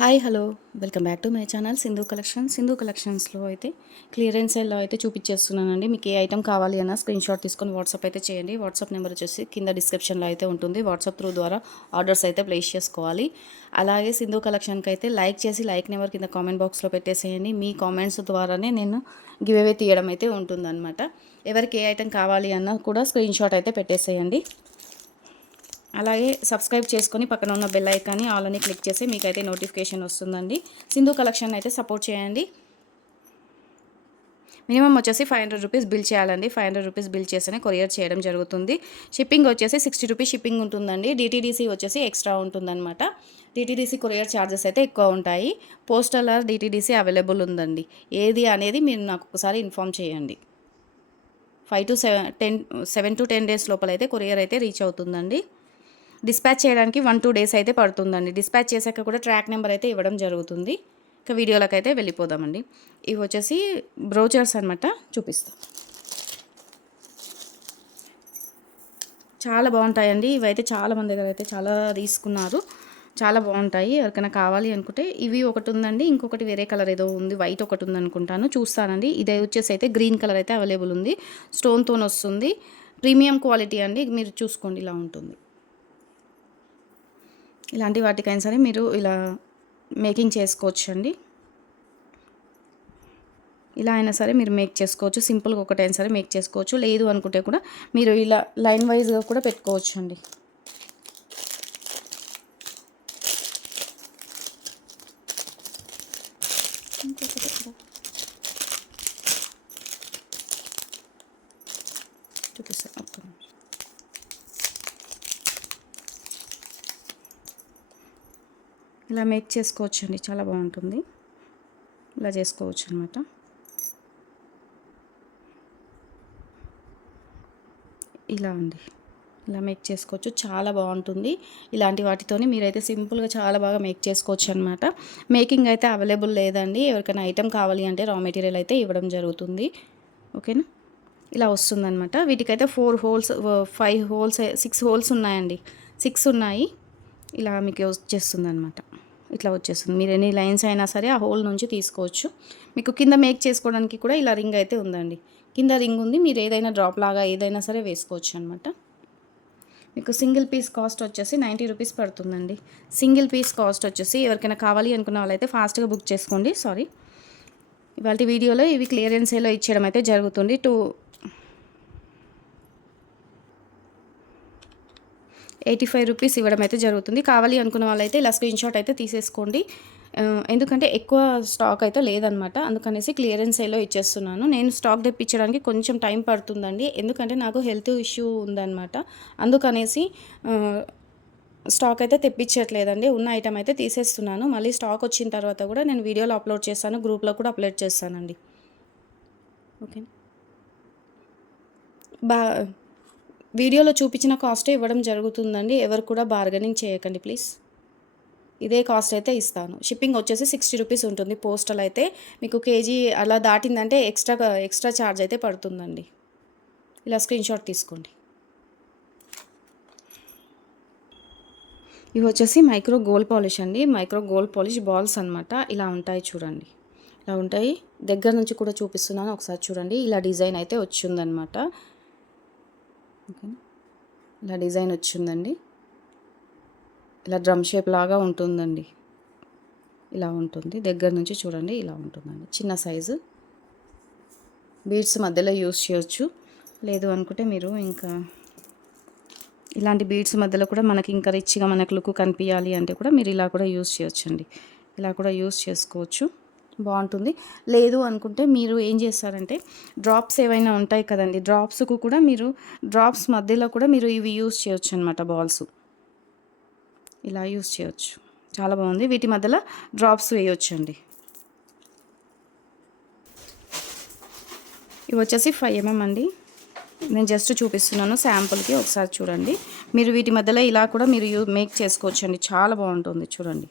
Hi hello welcome back to my channel Sindhu కలెక్షన్స్లో అయితే clearance సేల్లో అయితే చూపించేస్తున్నానండి. మీకు ఏ ఐటమ్ కావాలి అన్న స్క్రీన్ షాట్ తీసుకొని వాట్సాప్ అయితే చేయండి. వాట్సాప్ నెంబర్ వచ్చేసి కింద డిస్క్రిప్షన్లో అయితే ఉంటుంది. వాట్సాప్ త్రూ ద్వారా ఆర్డర్స్ అయితే ప్లేస్ చేసుకోవాలి. అలాగే సింధు కలెక్షన్కి అయితే లైక్ చేసి లైక్ నెంబర్ కింద కామెంట్ బాక్స్లో పెట్టేసేయండి. మీ కామెంట్స్ ద్వారానే నేను గివ్ అవే తీయడం అయితే ఉంటుందన్నమాట. ఎవరికి ఏ ఐటమ్ కావాలి అన్న కూడా స్క్రీన్ షాట్ అయితే పెట్టేసేయండి. అలాగే సబ్స్క్రైబ్ చేసుకొని పక్కన ఉన్న బెల్ ఐకాన్ని ఆల్ అని క్లిక్ చేసి మీకైతే నోటిఫికేషన్ వస్తుందండి. సింధు కలెక్షన్ అయితే సపోర్ట్ చేయండి. మినిమం వచ్చేసి 500 రూపీస్ బిల్ చేయాలండి. 500 రూపీస్ బిల్ చేస్తేనే కొరియర్ చేయడం జరుగుతుంది. షిప్పింగ్ వచ్చేసి 60 రూపీస్ షిప్పింగ్ ఉంటుందండి. డిటీడీసీ వచ్చేసి ఎక్స్ట్రా ఉంటుందన్నమాట. డిటీడీసీ కొరియర్ ఛార్జెస్ అయితే ఎక్కువ ఉంటాయి. పోస్టల్ ఆర్ డిటీడీసీ అవైలబుల్ ఉందండి. ఏది అనేది మీరు నాకు ఒకసారి ఇన్ఫామ్ చేయండి. 7 to 10 డేస్ లోపల అయితే కొరియర్ అయితే రీచ్ అవుతుందండి. డిస్పాచ్ చేయడానికి 1-2 డేస్ అయితే పడుతుందండి. డిస్పాచ్ చేశాక కూడా ట్రాక్ నెంబర్ అయితే ఇవ్వడం జరుగుతుంది. ఇక వీడియోలకు అయితే వెళ్ళిపోదామండి. ఇవి వచ్చేసి బ్రోచర్స్ అనమాట, చూపిస్తాం. చాలా బాగుంటాయండి. ఇవైతే చాలా మంది దగ్గర అయితే చాలా తీసుకున్నారు. చాలా బాగుంటాయి. ఎవరికైనా కావాలి అనుకుంటే ఇవి ఒకటి ఉందండి. ఇంకొకటి వేరే కలర్ ఏదో ఉంది, వైట్ ఒకటి ఉంది అనుకుంటాను, చూస్తానండి. ఇదే వచ్చేసి అయితే గ్రీన్ కలర్ అయితే అవైలబుల్ ఉంది. స్టోన్తో వస్తుంది. ప్రీమియం క్వాలిటీ అండి. మీరు చూసుకోండి, ఇలా ఉంటుంది. ఇలాంటి వాటికైనా సరే మీరు ఇలా మేకింగ్ చేసుకోవచ్చు అండి. ఇలా అయినా సరే మీరు మేక్ చేసుకోవచ్చు. సింపుల్గా ఒకటైనా సరే మేక్ చేసుకోవచ్చు. లేదు అనుకుంటే కూడా మీరు ఇలా లైన్ వైజ్గా కూడా పెట్టుకోవచ్చు అండి. చూపిస్తాను. ఇలా మేక్ చేసుకోవచ్చు అండి. చాలా బాగుంటుంది. ఇలా చేసుకోవచ్చు అనమాట. ఇలా అండి, ఇలా మేక్ చేసుకోవచ్చు. చాలా బాగుంటుంది. ఇలాంటి వాటితోని మీరైతే సింపుల్గా చాలా బాగా మేక్ చేసుకోవచ్చు అనమాట. మేకింగ్ అయితే అవైలబుల్ లేదండి. ఎవరికైనా ఐటెం కావాలి అంటే రా మెటీరియల్ అయితే ఇవ్వడం జరుగుతుంది. ఓకేనా? ఇలా వస్తుందన్నమాట. వీటికైతే 4 హోల్స్, 5 హోల్స్, 6 హోల్స్ ఉన్నాయండి. 6 ఉన్నాయి. ఇలా మీకు వచ్చేస్తుంది అనమాట. ఇట్లా వచ్చేస్తుంది. మీరు ఎన్ని లైన్స్ అయినా సరే ఆ హోల్ నుంచి తీసుకోవచ్చు. మీకు కింద మేక్ చేసుకోవడానికి కూడా ఇలా రింగ్ అయితే ఉందండి. కింద రింగ్ ఉంది. మీరు ఏదైనా డ్రాప్ లాగా ఏదైనా సరే వేసుకోవచ్చు అనమాట. మీకు సింగిల్ పీస్ కాస్ట్ వచ్చేసి 90 రూపీస్ పడుతుందండి. సింగిల్ పీస్ కాస్ట్ వచ్చేసి ఎవరికైనా కావాలి అనుకున్న వాళ్ళైతే ఫాస్ట్గా బుక్ చేసుకోండి. సారీ, ఇవాళ వీడియోలో ఇవి క్లియరెన్స్ సేల్లో ఇచ్చేయడం అయితే జరుగుతుంది. 85 రూపీస్ ఇవ్వడం అయితే జరుగుతుంది. కావాలి అనుకున్న వాళ్ళైతే ఇలా స్క్రీన్ షాట్ అయితే తీసేసుకోండి. ఎందుకంటే ఎక్కువ స్టాక్ అయితే లేదనమాట. అందుకనేసి క్లియరెన్స్ సేల్లో ఇచ్చేస్తున్నాను. నేను స్టాక్ తెప్పించడానికి కొంచెం టైం పడుతుందండి. ఎందుకంటే నాకు హెల్త్ ఇష్యూ ఉందన్నమాట. అందుకనేసి స్టాక్ అయితే తెప్పించట్లేదండి. ఉన్న ఐటమ్ అయితే తీసేస్తున్నాను. మళ్ళీ స్టాక్ వచ్చిన తర్వాత కూడా నేను వీడియోలో అప్లోడ్ చేస్తాను, గ్రూప్లో కూడా అప్లోడ్ చేస్తానండి. ఓకే. వీడియోలో చూపించిన కాస్టే ఇవ్వడం జరుగుతుందండి. ఎవరు కూడా బార్గెనింగ్ చేయకండి ప్లీజ్. ఇదే కాస్ట్ అయితే ఇస్తాను. షిప్పింగ్ వచ్చేసి 60 రూపీస్ ఉంటుంది. పోస్టల్ అయితే మీకు కేజీ అలా దాటిందంటే ఎక్స్ట్రా ఛార్జ్ అయితే పడుతుందండి. ఇలా స్క్రీన్ షాట్ తీసుకోండి. ఇవి వచ్చేసి మైక్రో గోల్డ్ పాలిష్ అండి. మైక్రో గోల్డ్ పాలిష్ బాల్స్ అనమాట. ఇలా ఉంటాయి చూడండి. ఇలా ఉంటాయి. దగ్గర నుంచి కూడా చూపిస్తున్నాను, ఒకసారి చూడండి. ఇలా డిజైన్ అయితే వచ్చిందనమాట. ఓకేనా? ఇలా డిజైన్ వచ్చిందండి. ఇలా డ్రమ్ షేప్ లాగా ఉంటుందండి. ఇలా ఉంటుంది. దగ్గర నుంచి చూడండి, ఇలా ఉంటుందండి. చిన్న సైజు బీడ్స్ మధ్యలో యూస్ చేయొచ్చు. లేదు అనుకుంటే మీరు ఇంకా ఇలాంటి బీడ్స్ మధ్యలో కూడా మనకి ఇంకా రిచ్గా మనకు లుక్ కనిపించాలి అంటే కూడా మీరు ఇలా కూడా యూస్ చేయొచ్చండి. ఇలా కూడా యూస్ చేసుకోవచ్చు, బాగుంటుంది. లేదు అనుకుంటే మీరు ఏం చేస్తారంటే డ్రాప్స్ ఏవైనా ఉంటాయి కదండి, డ్రాప్స్కు కూడా మీరు డ్రాప్స్ మధ్యలో కూడా మీరు ఇవి యూస్ చేయొచ్చు అనమాట. బాల్స్ ఇలా యూస్ చేయొచ్చు. చాలా బాగుంది. వీటి మధ్యలో డ్రాప్స్ వేయొచ్చండి. ఇవి వచ్చేసి 5 mm అండి. నేను జస్ట్ చూపిస్తున్నాను శాంపుల్కి, ఒకసారి చూడండి. మీరు వీటి మధ్యలో ఇలా కూడా మీరు మేక్ చేసుకోవచ్చు అండి. చాలా బాగుంటుంది చూడండి.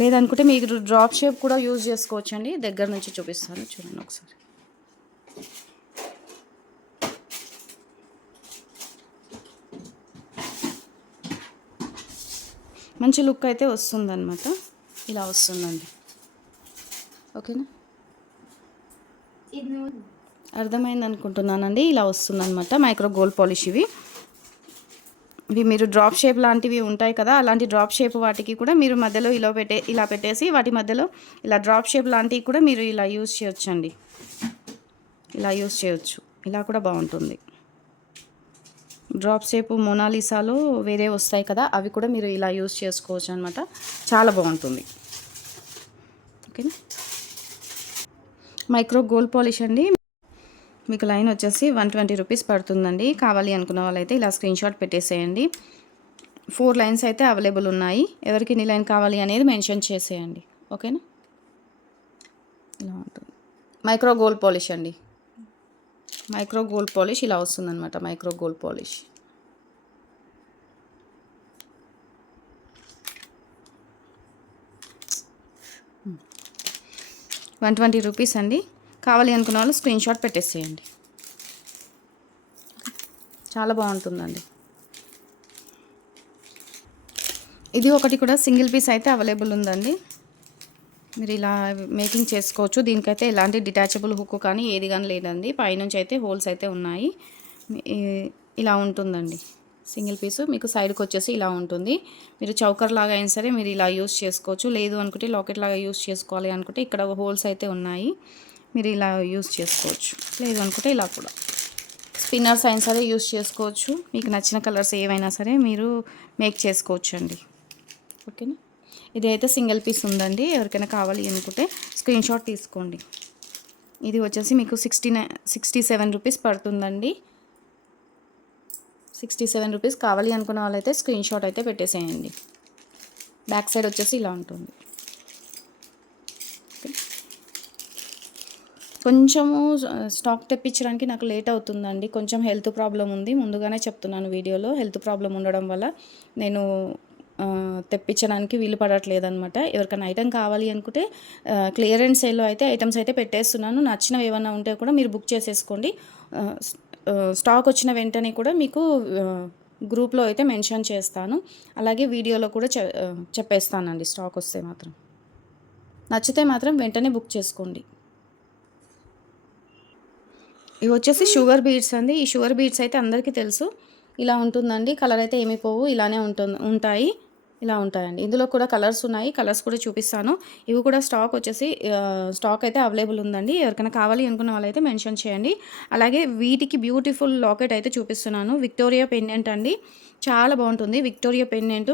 లేదనుకుంటే మీరు డ్రాప్ షేప్ కూడా యూజ్ చేసుకోవచ్చు అండి. దగ్గర నుంచి చూపిస్తాను చూడండి ఒకసారి. మంచి లుక్ అయితే వస్తుందన్నమాట. ఇలా వస్తుందండి. ఓకేనా, అర్థమైంది అనుకుంటున్నానండి. ఇలా వస్తుందన్నమాట మైక్రో గోల్డ్ పాలిష్. ఇవి మీరు డ్రాప్ షేప్ లాంటివి ఉంటాయి కదా, అలాంటి డ్రాప్ షేప్ వాటికి కూడా మీరు మధ్యలో ఇలా పెట్టేసి వాటి మధ్యలో ఇలా డ్రాప్ షేప్ లాంటివి కూడా మీరు ఇలా యూజ్ చేయొచ్చండి. ఇలా యూజ్ చేయొచ్చు, ఇలా కూడా బాగుంటుంది. డ్రాప్ షేప్ మోనాలిసాలో వేరే వస్తాయి కదా, అవి కూడా మీరు ఇలా యూజ్ చేసుకోవచ్చు అనమాట. చాలా బాగుంటుంది. ఓకేనా, మైక్రో గోల్డ్ పాలిష్ అండి. మీకు లైన్ వచ్చేసి 120 రూపీస్ పడుతుందండి. కావాలి అనుకున్న వాళ్ళైతే ఇలా స్క్రీన్ షాట్ పెట్టేసేయండి. 4 లైన్స్ అయితే అవైలబుల్ ఉన్నాయి. ఎవరికి ఎన్ని లైన్ కావాలి అనేది మెన్షన్ చేసేయండి. ఓకేనా, ఇలా ఉంటుంది మైక్రో గోల్డ్ పాలిష్ అండి. మైక్రో గోల్డ్ పాలిష్ ఇలా వస్తుందన్నమాట. మైక్రో గోల్డ్ పాలిష్ 120 రూపీస్ అండి. కావాలి అనుకున్న వాళ్ళు స్క్రీన్ షాట్ పెట్టేసేయండి. చాలా బాగుంటుందండి. ఇది ఒకటి కూడా సింగిల్ పీస్ అయితే అవైలబుల్ ఉందండి. మీరు ఇలా మేకింగ్ చేసుకోవచ్చు. దీనికైతే ఎలాంటి డిటాచబుల్ హుక్ కానీ ఏది కానీ లేదండి. పైనుంచి అయితే హోల్స్ అయితే ఉన్నాయి. ఇలా ఉంటుందండి సింగిల్ పీసు. మీకు సైడ్కి వచ్చేసి ఇలా ఉంటుంది. మీరు చౌకర్ లాగా అయినా సరే మీరు ఇలా యూస్ చేసుకోవచ్చు. లేదు అనుకుంటే లాకెట్ లాగా యూస్ చేసుకోవాలి అనుకుంటే ఇక్కడ హోల్స్ అయితే ఉన్నాయి, మీరు ఇలా యూస్ చేసుకోవచ్చు. లేదు అనుకుంటే ఇలా కూడా స్పిన్నర్స్ అయినా సరే యూస్ చేసుకోవచ్చు. మీకు నచ్చిన కలర్స్ ఏవైనా సరే మీరు మేక్ చేసుకోవచ్చు అండి. ఓకేనా, ఇది అయితే సింగిల్ పీస్ ఉందండి. ఎవరికైనా కావాలి అనుకుంటే స్క్రీన్ షాట్ తీసుకోండి. ఇది వచ్చేసి మీకు 67 రూపీస్ పడుతుందండి. 67 రూపీస్. కావాలి అనుకున్న వాళ్ళైతే స్క్రీన్ షాట్ అయితే పెట్టేసేయండి. బ్యాక్ సైడ్ వచ్చేసి ఇలా ఉంటుంది. కొంచెము స్టాక్ తెప్పించడానికి నాకు లేట్ అవుతుందండి. కొంచెం హెల్త్ ప్రాబ్లం ఉంది, ముందుగానే చెప్తున్నాను వీడియోలో. హెల్త్ ప్రాబ్లం ఉండడం వల్ల నేను తెప్పించడానికి వీలు పడట్లేదు అనమాట. ఎవరికైనా ఐటెం కావాలి అనుకుంటే క్లియరెన్స్ సేల్లో అయితే ఐటమ్స్ అయితే పెట్టేస్తున్నాను. నచ్చినవి ఏమన్నా ఉంటే కూడా మీరు బుక్ చేసేసుకోండి. స్టాక్ వచ్చిన వెంటనే కూడా మీకు గ్రూప్లో అయితే మెన్షన్ చేస్తాను. అలాగే వీడియోలో కూడా చెప్పేస్తానండి. స్టాక్ వస్తే మాత్రం నచ్చితే మాత్రం వెంటనే బుక్ చేసుకోండి. ఇవి వచ్చేసి షుగర్ బీడ్స్ అండి. ఈ షుగర్ బీడ్స్ అయితే అందరికీ తెలుసు. ఇలా ఉంటుందండి. కలర్ అయితే ఏమి పోవు, ఇలానే ఉంటాయి. ఇలా ఉంటాయండి. ఇందులో కూడా కలర్స్ ఉన్నాయి, కలర్స్ కూడా చూపిస్తాను. ఇవి కూడా స్టాక్ అయితే అవైలబుల్ ఉందండి. ఎవరికైనా కావాలి అనుకున్న వాళ్ళైతే మెన్షన్ చేయండి. అలాగే వీటికి బ్యూటిఫుల్ లాకెట్ అయితే చూపిస్తున్నాను. విక్టోరియా పెండెంట్ అండి, చాలా బాగుంటుంది. విక్టోరియా పెండెంట్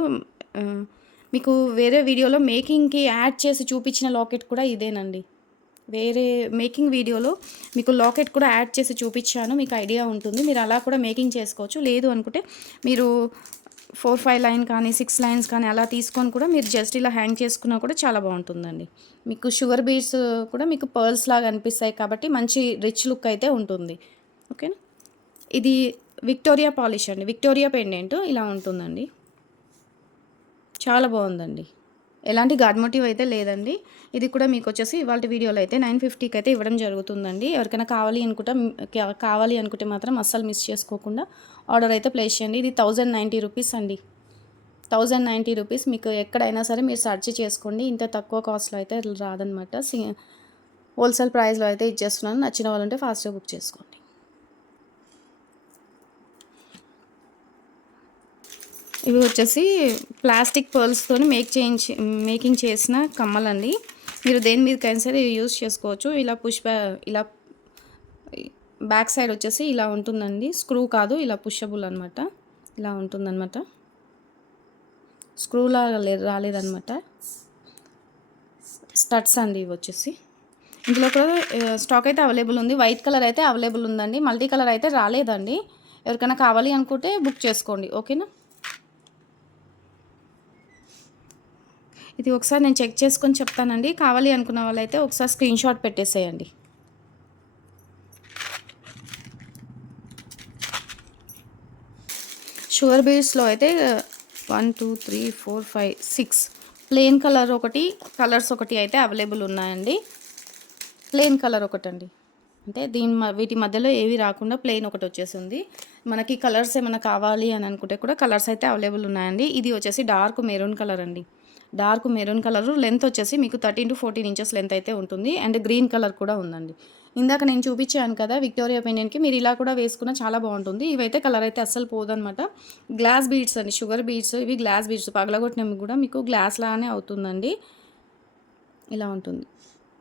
మీకు వేరే వీడియోలో మేకింగ్కి యాడ్ చేసి చూపించిన లాకెట్ కూడా ఇదేనండి. వేరే మేకింగ్ వీడియోలో మీకు లాకెట్ కూడా యాడ్ చేసి చూపించాను, మీకు ఐడియా ఉంటుంది. మీరు అలా కూడా మేకింగ్ చేసుకోవచ్చు. లేదు అనుకుంటే మీరు 4-5 లైన్ కానీ 6 లైన్స్ కానీ అలా తీసుకొని కూడా మీరు జస్ట్ ఇలా హ్యాంగ్ చేసుకున్నా కూడా చాలా బాగుంటుందండి. మీకు షుగర్ బీడ్స్ కూడా మీకు పర్ల్స్ లాగా అనిపిస్తాయి కాబట్టి మంచి రిచ్ లుక్ అయితే ఉంటుంది. ఓకేనా, ఇది విక్టోరియా పాలిష్ అండి. విక్టోరియా పెండెంట్ ఇలా ఉంటుందండి. చాలా బాగుందండి. ఎలాంటి గాడ్ మోటివ్ అయితే లేదండి. ఇది కూడా మీకు వచ్చేసి ఇవాళ వీడియోలో అయితే 950కి అయితే ఇవ్వడం జరుగుతుందండి. ఎవరికైనా కావాలి అనుకుంటే మాత్రం అస్సలు మిస్ చేసుకోకుండా ఆర్డర్ అయితే ప్లేస్ చేయండి. ఇది 1090 రూపీస్ అండి. 1090 రూపీస్. మీకు ఎక్కడైనా సరే మీరు సెర్చ్ చేసుకోండి, ఇంత తక్కువ కాస్ట్లో అయితే రాదనమాట. హోల్సేల్ ప్రైస్లో అయితే ఇచ్చేస్తున్నాను. నచ్చిన వాళ్ళు ఉంటే ఫాస్ట్గా బుక్ చేసుకోండి. ఇవి వచ్చేసి ప్లాస్టిక్ పర్ల్స్తో మేకింగ్ చేసిన కమ్మలండి. మీరు దేని మీదకైనా సరే యూజ్ చేసుకోవచ్చు. ఇలా బ్యాక్ సైడ్ వచ్చేసి ఇలా ఉంటుందండి. స్క్రూ కాదు, ఇలా పుషబుల్ అనమాట. ఇలా ఉంటుందన్నమాట. స్క్రూలా రాలేదన్నమాట. స్టడ్స్ అండి ఇవి వచ్చేసి. ఇందులో కూడా స్టాక్ అయితే అవైలబుల్ ఉంది. వైట్ కలర్ అయితే అవైలబుల్ ఉందండి. మల్టీ కలర్ అయితే రాలేదండి. ఎవరికైనా కావాలి అనుకుంటే బుక్ చేసుకోండి. ఓకేనా, ఇది ఒకసారి నేను చెక్ చేసుకొని చెప్తానండి. కావాలి అనుకున్న వాళ్ళైతే ఒకసారి స్క్రీన్ షాట్ పెట్టేసేయండి. షుగర్ బీడ్స్లో అయితే 1 2 3 4 5 6 ప్లెయిన్ కలర్స్ ఒకటి అయితే అవైలబుల్ ఉన్నాయండి. ప్లెయిన్ కలర్ ఒకటండి, అంటే వీటి మధ్యలో ఏవి రాకుండా ప్లెయిన్ ఒకటి వచ్చేసింది. మనకి కలర్స్ ఏమైనా కావాలి అని అనుకుంటే కూడా కలర్స్ అయితే అవైలబుల్ ఉన్నాయండి. ఇది వచ్చేసి డార్క్ మెరూన్ కలర్ అండి. డార్క్ మెరూన్ కలరు లెంత్ వచ్చేసి మీకు 13-14 ఇంచెస్ లెంత్ అయితే ఉంటుంది. అండ్ గ్రీన్ కలర్ కూడా ఉందండి. ఇందాక నేను చూపించాను కదా విక్టోరియా పెండెంట్‌కి, మీరు ఇలా కూడా వేసుకున్న చాలా బాగుంటుంది. ఇవైతే కలర్ అయితే అస్సలు పోదనమాట. గ్లాస్ బీడ్స్ అండి, షుగర్ బీడ్స్. ఇవి గ్లాస్ బీడ్స్ పగలగొట్టినవి కూడా మీకు గ్లాస్ లానే అవుతుందండి. ఇలా ఉంటుంది.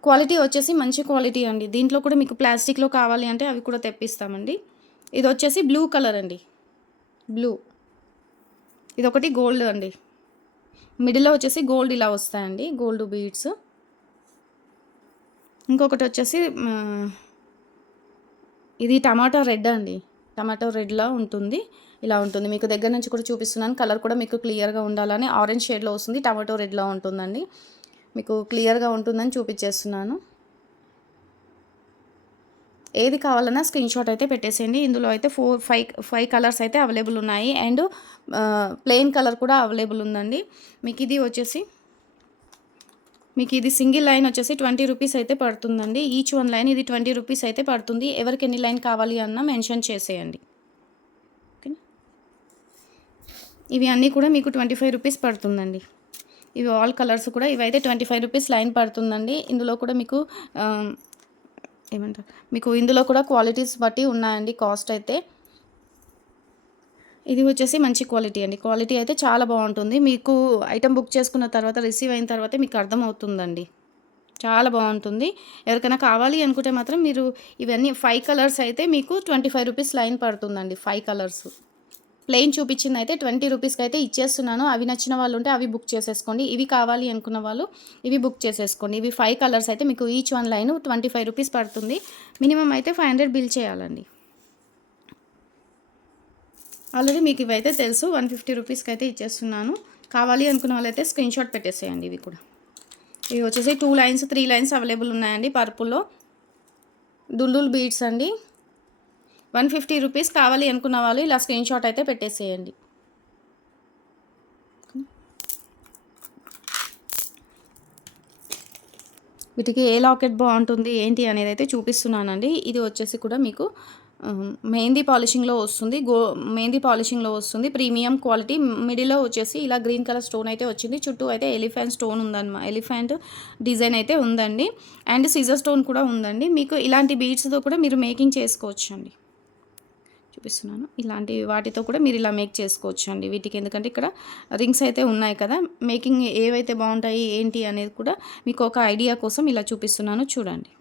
క్వాలిటీ వచ్చేసి మంచి క్వాలిటీ అండి. దీంట్లో కూడా మీకు ప్లాస్టిక్‌లో కావాలి అంటే అవి కూడా తెప్పిస్తామండి. ఇది వచ్చేసి బ్లూ కలర్ అండి. బ్లూ. ఇదొకటి గోల్డ్ అండి. మిడిల్‌లో వచ్చేసి గోల్డ్ ఇలా వస్తాయండి. Gold beads. ఇంకొకటి వచ్చేసి ఇది టమాటో రెడ్ అండి. టమాటో రెడ్‌లా ఉంటుంది. ఇలా ఉంటుంది. మీకు దగ్గర నుంచి కూడా చూపిస్తున్నాను. కలర్ కూడా మీకు క్లియర్‌గా ఉండాలని ఆరెంజ్ షేడ్‌లో వస్తుంది. టమాటో రెడ్‌లా ఉంటుందండి. మీకు క్లియర్‌గా ఉంటుందని చూపించేస్తున్నాను. ఏది కావాలన్నా స్క్రీన్‌షాట్ అయితే పెట్టేసేయండి. ఇందులో అయితే 5 కలర్స్ అయితే అవైలబుల్ ఉన్నాయి. అండ్ ప్లెయిన్ కలర్ కూడా అవైలబుల్ ఉందండి. మీకు ఇది సింగిల్ లైన్ వచ్చేసి 20 రూపీస్ అయితే పడుతుందండి. ఈచ్ వన్ లైన్ ఇది 20 రూపీస్ అయితే పడుతుంది. ఎవరికి ఎన్ని లైన్ కావాలి అన్నా మెన్షన్ చేసేయండి. ఓకేనా. ఇవి అన్నీ కూడా మీకు 25 రూపీస్ పడుతుందండి. ఇవి ఆల్ కలర్స్ కూడా ఇవైతే 25 రూపీస్ లైన్ పడుతుందండి. ఇందులో కూడా మీకు మీకు ఇందులో కూడా క్వాలిటీస్ బట్టి ఉన్నాయండి కాస్ట్ అయితే. ఇది వచ్చేసి మంచి క్వాలిటీ అండి. క్వాలిటీ అయితే చాలా బాగుంటుంది. మీకు ఐటెం బుక్ చేసుకున్న తర్వాత రిసీవ్ అయిన తర్వాతే మీకు అర్థమవుతుందండి. చాలా బాగుంటుంది. ఎవరికైనా కావాలి అనుకుంటే మాత్రం మీరు ఇవన్నీ 5 కలర్స్ అయితే మీకు 25 రూపీస్ లైన్ పడుతుందండి. 5 కలర్స్. ప్లెయిన్ చూపించింది అయితే 20 రూపీస్కి అయితే ఇచ్చేస్తున్నాను. అవి నచ్చిన వాళ్ళు ఉంటే అవి బుక్ చేసేసుకోండి. ఇవి కావాలి అనుకున్న వాళ్ళు ఇవి బుక్ చేసేసుకోండి. ఇవి 5 కలర్స్ అయితే మీకు ఈచ్ వన్ లైన్ 25 రూపీస్ పడుతుంది. మినిమం అయితే 500 బిల్ చేయాలండి. ఆల్రెడీ మీకు ఇవైతే తెలుసు. 150 రూపీస్కి అయితే ఇచ్చేస్తున్నాను. కావాలి అనుకున్న వాళ్ళైతే స్క్రీన్‌షాట్ పెట్టేసేయండి. ఇవి కూడా ఇవి వచ్చేసి 2 లైన్స్ 3 లైన్స్ అవైలబుల్ ఉన్నాయండి. పర్పుల్లో దుల్దుల్ బీడ్స్ అండి. 150 రూపీస్. కావాలి అనుకున్న వాళ్ళు ఇలా స్క్రీన్‌షాట్ అయితే పెట్టేసేయండి. వీటికి ఏ లాకెట్ బాగుంటుంది ఏంటి అనేది అయితే చూపిస్తున్నానండి. ఇది వచ్చేసి కూడా మీకు మెహందీ పాలిషింగ్లో వస్తుంది. మెహందీ పాలిషింగ్లో వస్తుంది. Premium quality. మిడిల్లో వచ్చేసి ఇలా గ్రీన్ కలర్ స్టోన్ అయితే వచ్చింది. చుట్టూ అయితే ఎలిఫెంట్ స్టోన్ ఉందన్నమాట. ఎలిఫెంట్ డిజైన్ అయితే ఉందండి. అండ్ సిజర్ స్టోన్ కూడా ఉందండి. మీకు ఇలాంటి బీడ్స్తో కూడా మీరు మేకింగ్ చేసుకోవచ్చు అండి. చూపిస్తున్నాను. ఇలాంటి వాటితో కూడా మీరు ఇలా మేక్ చేసుకోవచ్చు అండి. వీటికి ఎందుకంటే ఇక్కడ రింగ్స్ అయితే ఉన్నాయి కదా. మేకింగ్ ఏవైతే బాగుంటాయి ఏంటి అనేది కూడా మీకు ఒక ఐడియా కోసం ఇలా చూపిస్తున్నాను చూడండి.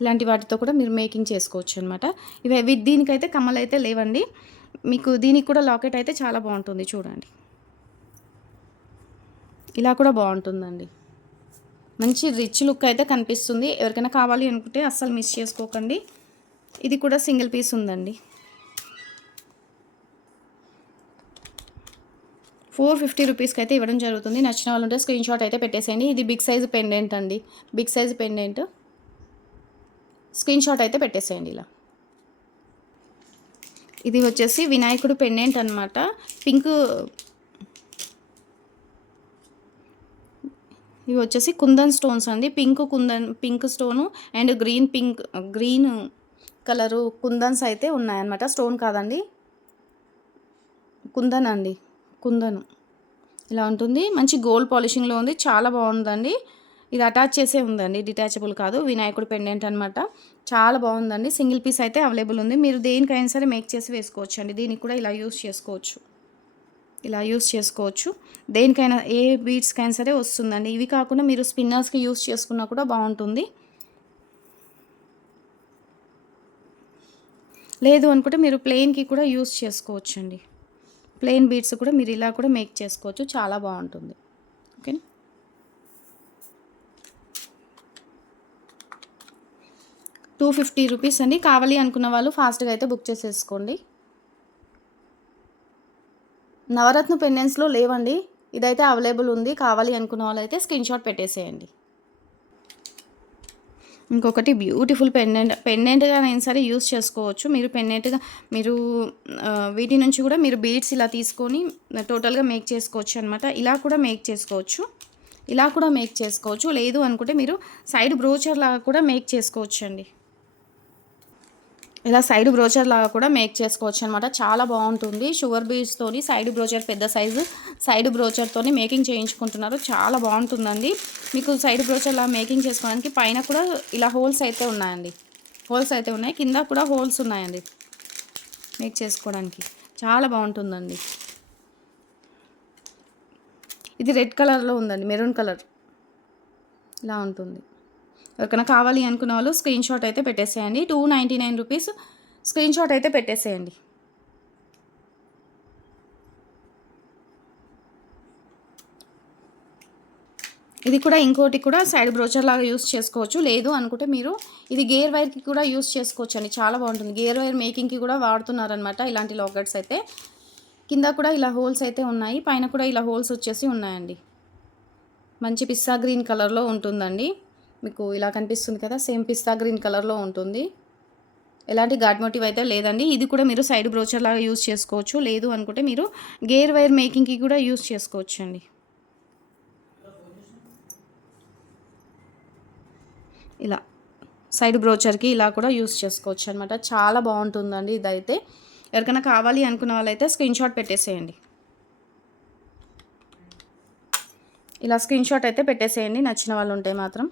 ఇలాంటి వాటితో కూడా మీరు మేకింగ్ చేసుకోవచ్చు అనమాట. దీనికైతే కమ్మలు అయితే లేవండి. మీకు దీనికి కూడా లాకెట్ అయితే చాలా బాగుంటుంది చూడండి. ఇలా కూడా బాగుంటుందండి. మంచి రిచ్ లుక్ అయితే కనిపిస్తుంది. ఎవరికైనా కావాలి అనుకుంటే అస్సలు మిస్ చేసుకోకండి. ఇది కూడా సింగిల్ పీస్ ఉందండి. 450 రూపీస్కి అయితే ఇవ్వడం జరుగుతుంది. నచ్చిన వాళ్ళు ఉంటే స్క్రీన్‌షాట్ అయితే పెట్టేసేయండి. ఇది బిగ్ సైజ్ పెండెంట్ అండి. Big size pendant. స్క్రీన్‌షాట్ అయితే పెట్టేసేయండి ఇలా. ఇది వచ్చేసి వినాయకుడు పెండెంట్ అనమాట. ఇవి వచ్చేసి కుందన్ స్టోన్స్ అండి. Pink stone and green colour kundans అయితే ఉన్నాయన్నమాట. స్టోన్ కాదండి, కుందన్ అండి. కుందను ఇలా ఉంటుంది. మంచి గోల్డ్ పాలిషింగ్లో ఉంది. చాలా బాగుందండి. ఇది అటాచ్ చేసే ఉందండి, డిటాచబుల్ కాదు. వినాయకుడు పెండెంట్ అనమాట. చాలా బాగుందండి. సింగిల్ పీస్ అయితే అవైలబుల్ ఉంది. మీరు దేనికైనా సరే మేక్ చేసి వేసుకోవచ్చు అండి. దీనికి కూడా ఇలా యూస్ చేసుకోవచ్చు. దేనికైనా ఏ బీడ్స్కైనా సరే వస్తుందండి. ఇవి కాకుండా మీరు స్పిన్నర్స్కి యూస్ చేసుకున్నా కూడా బాగుంటుంది. లేదు అనుకుంటే మీరు ప్లెయిన్కి కూడా యూస్ చేసుకోవచ్చు అండి. ప్లెయిన్ బీడ్స్ కూడా మీరు ఇలా కూడా మేక్ చేసుకోవచ్చు. చాలా బాగుంటుంది. ఓకేనా. ₹250 అండి. కావాలి అనుకున్న వాళ్ళు ఫాస్ట్గా అయితే బుక్ చేసేసుకోండి. నవరత్న పెండెంట్స్లో లేవండి. ఇదైతే అవైలబుల్ ఉంది. కావాలి అనుకున్న వాళ్ళైతే స్క్రీన్‌షాట్ పెట్టేసేయండి. ఇంకొకటి బ్యూటిఫుల్ పెండెంట్‌గానైనా సరే యూస్ చేసుకోవచ్చు. మీరు వీటి నుంచి కూడా మీరు బీడ్స్ ఇలా తీసుకొని టోటల్గా మేక్ చేసుకోవచ్చు అనమాట. ఇలా కూడా మేక్ చేసుకోవచ్చు. లేదు అనుకుంటే మీరు సైడ్ బ్రోచర్ లాగా కూడా మేక్ చేసుకోవచ్చు అండి. ఇలా సైడ్ బ్రోచర్ లాగా కూడా మేక్ చేసుకోవచ్చు అనమాట. చాలా బాగుంటుంది. షుగర్ బీడ్స్తోని సైడ్ బ్రోచర్, పెద్ద సైజు సైడ్ బ్రోచర్తోని మేకింగ్ చేయించుకుంటున్నారు. చాలా బాగుంటుందండి. మీకు సైడ్ బ్రోచర్ లాగా మేకింగ్ చేసుకోవడానికి పైన కూడా ఇలా హోల్స్ అయితే ఉన్నాయండి. హోల్స్ అయితే ఉన్నాయి, కింద కూడా హోల్స్ ఉన్నాయండి మేక్ చేసుకోవడానికి. చాలా బాగుంటుందండి. ఇది రెడ్ కలర్లో ఉందండి, మెరూన్ కలర్ ఇలా ఉంటుంది. ఎవరికైనా కావాలి అనుకున్న వాళ్ళు స్క్రీన్ షాట్ అయితే పెట్టేసేయండి. 299 రూపీస్ స్క్రీన్ షాట్ అయితే పెట్టేసేయండి. ఇది కూడా ఇంకోటి కూడా సైడ్ బ్రోచర్ లాగా యూస్ చేసుకోవచ్చు. లేదు అనుకుంటే మీరు ఇది గేర్ వైర్కి కూడా యూస్ చేసుకోవచ్చు అండి. చాలా బాగుంటుంది. గేర్ వైర్ మేకింగ్కి కూడా వాడుతున్నారనమాట ఇలాంటి లాకెట్స్ అయితే. కింద కూడా ఇలా హోల్స్ అయితే ఉన్నాయి, పైన కూడా ఇలా హోల్స్ వచ్చేసి ఉన్నాయండి. మంచి పిస్తా గ్రీన్ కలర్లో ఉంటుందండి. మీకు ఇలా కనిపిస్తుంది కదా, సేమ్ పిస్తా గ్రీన్ కలర్లో ఉంటుంది. ఎలాంటి గాడ్ మోటివ్ అయితే లేదండి. ఇది కూడా మీరు సైడ్ బ్రోచర్ లాగా యూస్ చేసుకోవచ్చు. లేదు అనుకుంటే మీరు గేర్ వైర్ మేకింగ్కి కూడా యూస్ చేసుకోవచ్చు అండి. ఇలా సైడ్ బ్రోచర్కి ఇలా కూడా యూస్ చేసుకోవచ్చు అనమాట. చాలా బాగుంటుందండి ఇదైతే. ఎవరికైనా కావాలి అనుకున్న వాళ్ళైతే స్క్రీన్ షాట్ పెట్టేసేయండి. ఇలా స్క్రీన్ షాట్ అయితే పెట్టేసేయండి నచ్చిన వాళ్ళు ఉంటే మాత్రం.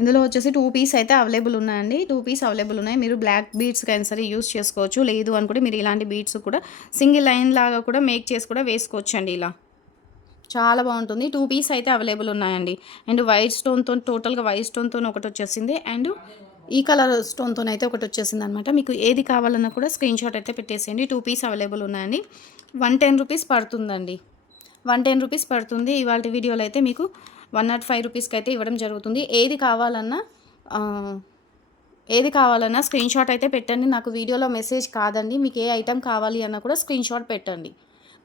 ఇందులో వచ్చేసి 2 పీస్ అయితే అవైలబుల్ ఉన్నాయండి. 2 పీస్ అవైలబుల్ ఉన్నాయి. మీరు బ్లాక్ బీడ్స్కి అయినా సరే యూస్ చేసుకోవచ్చు. లేదు అనుకుంటే మీరు ఇలాంటి బీడ్స్ కూడా సింగిల్ లైన్ లాగా కూడా మేక్ చేసి కూడా వేసుకోవచ్చు అండి. ఇలా చాలా బాగుంటుంది. 2 పీస్ అయితే అవైలబుల్ ఉన్నాయండి. అండ్ వైట్ స్టోన్తో, టోటల్గా వైట్ స్టోన్తో ఒకటి వచ్చేసింది, అండ్ ఈ కలర్ స్టోన్తో అయితే ఒకటి వచ్చేసింది అనమాట. మీకు ఏది కావాలన్నా కూడా స్క్రీన్ షాట్ అయితే పెట్టేసేయండి. 2 పీస్ అవైలబుల్ ఉన్నాయండి. 110 రూపీస్ పడుతుందండి. 110 రూపీస్ పడుతుంది. ఇవాళ వీడియోలో అయితే మీకు 105 రూపీస్కి అయితే ఇవ్వడం జరుగుతుంది. ఏది కావాలన్నా స్క్రీన్ షాట్ అయితే పెట్టండి. నాకు వీడియోలో మెసేజ్ కాదండి. మీకు ఏ ఐటెం కావాలి అన్నా కూడా స్క్రీన్ షాట్ పెట్టండి.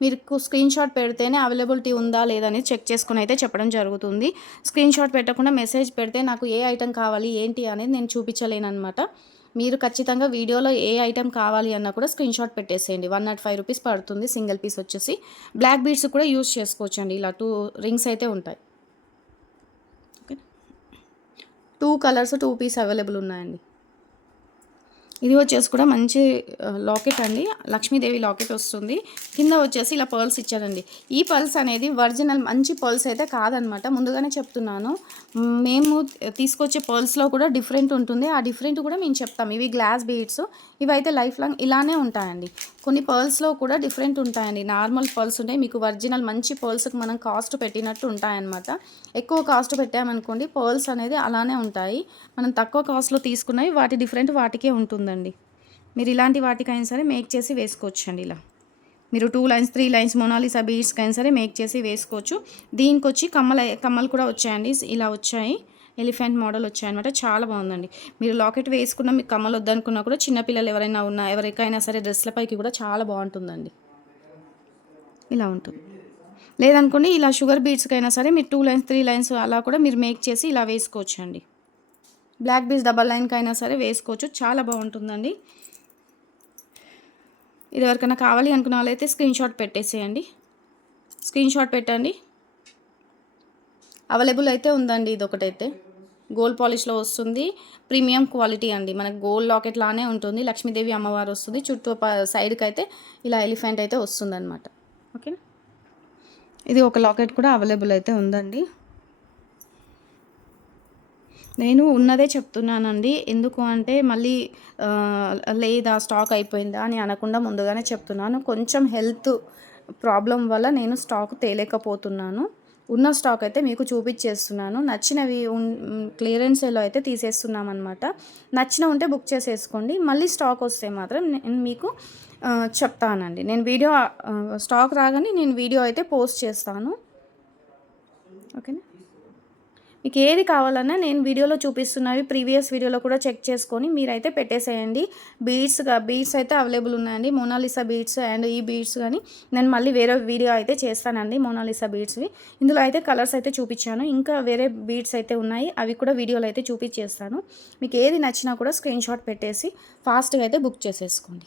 మీరు స్క్రీన్ షాట్ పెడితేనే అవైలబిలిటీ ఉందా లేదని చెక్ చేసుకుని అయితే చెప్పడం జరుగుతుంది. స్క్రీన్ షాట్ పెట్టకుండా మెసేజ్ పెడితే నాకు ఏ ఐటెం కావాలి ఏంటి అనేది నేను చూపించలేనమాట. మీరు ఖచ్చితంగా వీడియోలో ఏ ఐటెం కావాలి అన్నా కూడా స్క్రీన్ షాట్ పెట్టేసేయండి. 105 రూపీస్ పడుతుంది సింగిల్ పీస్ వచ్చేసి. బ్లాక్ బీడ్స్ కూడా యూస్ చేసుకోవచ్చు అండి. ఇలా 2 రింగ్స్ అయితే ఉంటాయి. ఓకే, 2 కలర్స్ 2 పీస్ అవైలబుల్ ఉన్నాయండి. ఇది వచ్చేసి కూడా మంచి లాకెట్ అండి. లక్ష్మీదేవి లాకెట్ వస్తుంది. కింద వచ్చేసి ఇలా పర్ల్స్ ఇచ్చారండి. ఈ పర్ల్స్ అనేది ఒరిజినల్ మంచి పర్ల్స్ అయితే కాదనమాట. ముందుగానే చెప్తున్నాను. మేము తీసుకొచ్చే పర్ల్స్లో కూడా డిఫరెంట్ ఉంటుంది. ఆ డిఫరెంట్ కూడా మేము చెప్తాం. ఇవి గ్లాస్ బీడ్స్, ఇవి అయితే లైఫ్ లాంగ్ ఇలానే ఉంటాయండి. కొన్ని పర్ల్స్లో కూడా డిఫరెంట్ ఉంటాయండి. నార్మల్ పర్ల్స్ ఉంటాయి, మీకు ఒరిజినల్ మంచి పర్ల్స్కి మనం కాస్ట్ పెట్టినట్టు ఉంటాయన్నమాట. ఎక్కువ కాస్ట్ పెట్టామనుకోండి పర్ల్స్ అనేది అలానే ఉంటాయి. మనం తక్కువ కాస్ట్లో తీసుకున్నవి వాటి డిఫరెంట్ వాటికే ఉంటుందండి. మీరు ఇలాంటి వాటికైనా సరే మేక్ చేసి వేసుకోవచ్చు అండి. ఇలా మీరు 2 లైన్స్ 3 లైన్స్ మొనాలిసా బీడ్స్కి అయినా సరే మేక్ చేసి వేసుకోవచ్చు. దీనికి వచ్చి కమ్మలు కూడా వచ్చాయండి. ఇలా వచ్చాయి, ఎలిఫెంట్ మోడల్ వచ్చాయన్నమాట. చాలా బాగుందండి. మీరు లాకెట్ వేసుకున్న మీకు కమ్మలు వద్దనుకున్నా కూడా చిన్నపిల్లలు ఎవరికైనా సరే డ్రెస్లపైకి కూడా చాలా బాగుంటుందండి. ఇలా ఉంటుంది. లేదనుకోండి ఇలా షుగర్ బీడ్స్కి అయినా సరే మీరు 2 లైన్స్ 3 లైన్స్ అలా కూడా మీరు మేక్ చేసి ఇలా వేసుకోవచ్చు అండి. బ్లాక్ బీడ్స్ డబల్ లైన్కి అయినా సరే వేసుకోవచ్చు. చాలా బాగుంటుందండి. ఇది ఎవరికైనా కావాలి అనుకున్న వాళ్ళైతే స్క్రీన్ షాట్ పెట్టేసేయండి. స్క్రీన్ షాట్ పెట్టండి. అవైలబుల్ అయితే ఉందండి. ఇది ఒకటైతే గోల్డ్ పాలిష్లో వస్తుంది. ప్రీమియం క్వాలిటీ అండి. మనకు గోల్డ్ లాకెట్ లానే ఉంటుంది. లక్ష్మీదేవి అమ్మవారు వస్తుంది. చుట్టూ సైడ్కి అయితే ఇలా ఎలిఫెంట్ అయితే వస్తుంది అనమాట. ఓకేనా, ఇది ఒక లాకెట్ కూడా అవైలబుల్ అయితే ఉందండి. నేను ఉన్నదే చెప్తున్నానండి. ఎందుకు అంటే మళ్ళీ లేదా స్టాక్ అయిపోయిందా అని అనకుండా ముందుగానే చెప్తున్నాను. కొంచెం హెల్త్ ప్రాబ్లం వల్ల నేను స్టాక్ తేలేకపోతున్నాను. ఉన్న స్టాక్ అయితే మీకు చూపించేస్తున్నాను. నచ్చినవి క్లియరెన్స్లో అయితే తీసేస్తున్నామన్నమాట. నచ్చిన ఉంటే బుక్ చేసేసుకోండి. మళ్ళీ స్టాక్ వస్తే మాత్రం నేను మీకు చెప్తానండి. నేను వీడియో స్టాక్ రాగానే నేను వీడియో అయితే పోస్ట్ చేస్తాను. ఓకేనా, మీకు ఏది కావాలన్నా నేను వీడియోలో చూపిస్తున్నవి ప్రీవియస్ వీడియోలో కూడా చెక్ చేసుకొని మీరైతే పెట్టేసేయండి. బీడ్స్ అయితే అవైలబుల్ ఉన్నాయండి. మోనాలిసా బీడ్స్ అండ్ ఈ బీడ్స్ కానీ నేను మళ్ళీ వేరే వీడియో అయితే చేస్తానండి. మోనాలిసా బీడ్స్వి ఇందులో అయితే కలర్స్ అయితే చూపించాను. ఇంకా వేరే బీడ్స్ అయితే ఉన్నాయి, అవి కూడా వీడియోలో అయితే చూపించేస్తాను. మీకు ఏది నచ్చినా కూడా స్క్రీన్ షాట్ పెట్టేసి ఫాస్ట్గా అయితే బుక్ చేసేసుకోండి.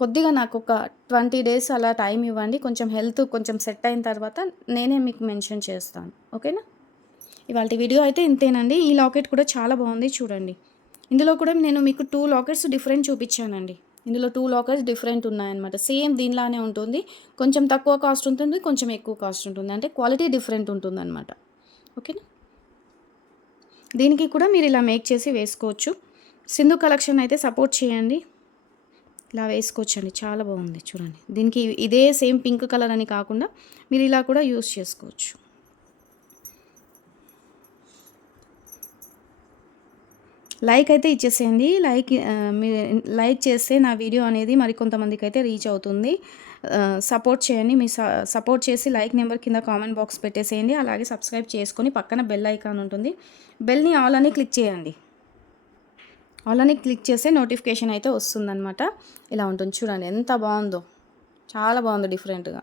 కొద్దిగా నాకు ఒక 20 డేస్ అలా టైం ఇవ్వండి. కొంచెం హెల్త్ కొంచెం సెట్ అయిన తర్వాత నేనే మీకు మెన్షన్ చేస్తాను. ఓకేనా, ఇవాళ వీడియో అయితే ఇంతేనండి. ఈ లాకెట్ కూడా చాలా బాగుంది చూడండి. ఇందులో కూడా నేను మీకు 2 లాకెట్స్ డిఫరెంట్ చూపించానండి. ఇందులో 2 లాకెట్స్ డిఫరెంట్ ఉన్నాయన్నమాట. సేమ్ దీనిలానే ఉంటుంది. కొంచెం తక్కువ కాస్ట్ ఉంటుంది. కొంచెం ఎక్కువ కాస్ట్ ఉంటుంది. అంటే క్వాలిటీ డిఫరెంట్ ఉంటుందన్నమాట. ఓకేనా? దీనికి కూడా మీరు ఇలా మేక్ చేసి వేసుకోవచ్చు. సింధు కలెక్షన్ అయితే సపోర్ట్ చేయండి. ఇలా వేసుకోవచ్చండి. చాలా బాగుంది చూడండి. దీనికి ఇదే సేమ్ పింక్ కలర్ అని కాకుండా మీరు ఇలా కూడా యూస్ చేసుకోవచ్చు. లైక్ అయితే ఇచ్చేసేయండి. మీరు లైక్ చేస్తే నా వీడియో అనేది మరికొంతమందికి అయితే రీచ్ అవుతుంది. సపోర్ట్ చేయండి. మీ సపోర్ట్ చేసి లైక్ నెంబర్ కింద కామెంట్ బాక్స్ పెట్టేసేయండి. అలాగే సబ్స్క్రైబ్ చేసుకొని పక్కన బెల్ ఐకాన్ ఉంటుంది. బెల్ని ఆల్ అని క్లిక్ చేయండి. ఆల్ అని క్లిక్ చేస్తే నోటిఫికేషన్ అయితే వస్తుందన్నమాట. ఇలా ఉంటుంది చూడండి, ఎంత బాగుందో. చాలా బాగుంది డిఫరెంట్గా.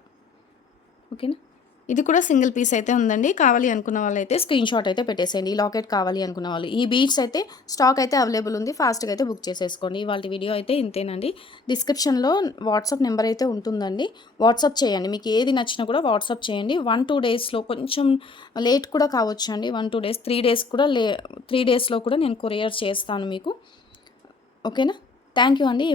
ఓకేనా? ఇది కూడా సింగిల్ పీస్ అయితే ఉందండి. కావాలి అనుకున్న వాళ్ళైతే స్క్రీన్ షాట్ అయితే పెట్టేసేయండి. ఈ లాకెట్ కావాలి అనుకున్న వాళ్ళు. ఈ బీడ్స్ అయితే స్టాక్ అయితే అవైలబుల్ ఉంది. ఫాస్ట్గా అయితే బుక్ చేసేసుకోండి. ఇవాళ వీడియో అయితే ఇంతేనండి. డిస్క్రిప్షన్లో వాట్సాప్ నెంబర్ అయితే ఉంటుందండి. వాట్సాప్ చేయండి. మీకు ఏది నచ్చినా కూడా వాట్సాప్ చేయండి. 1-2 డేస్లో కొంచెం లేట్ కూడా కావచ్చు అండి. 1-2 డేస్ 3 డేస్ కూడా 3 డేస్లో కూడా నేను కొరియర్ చేస్తాను మీకు. ఓకేనా? థ్యాంక్ యూ అండి.